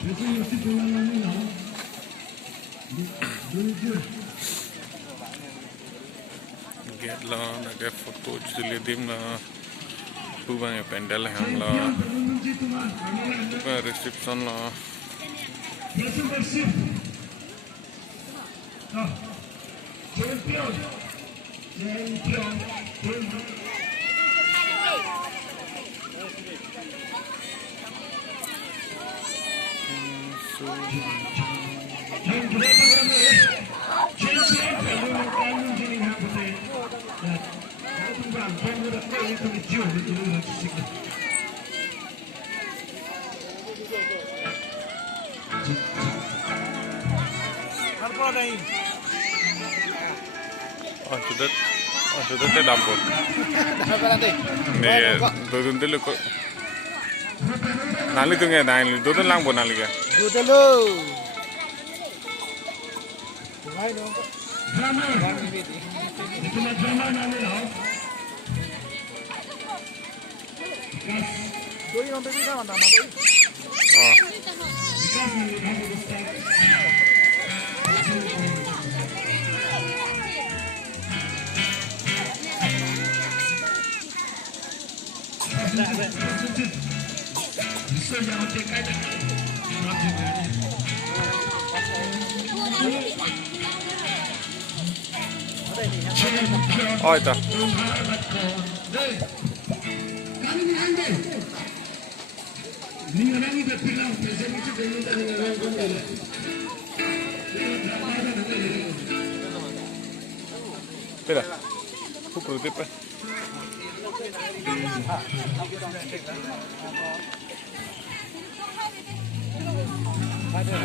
Get la nage photo chile dim la bang pendel ham la reception la sudah teh dapur. Nih, dudun dulu kok. Nali tuh nggak nali, dudun lang pun nali kan. Dudun lo. Tunggai dong. Doi sampai kita mana doi? Oh. Oh itu. Pera, pukul tipe. Ada.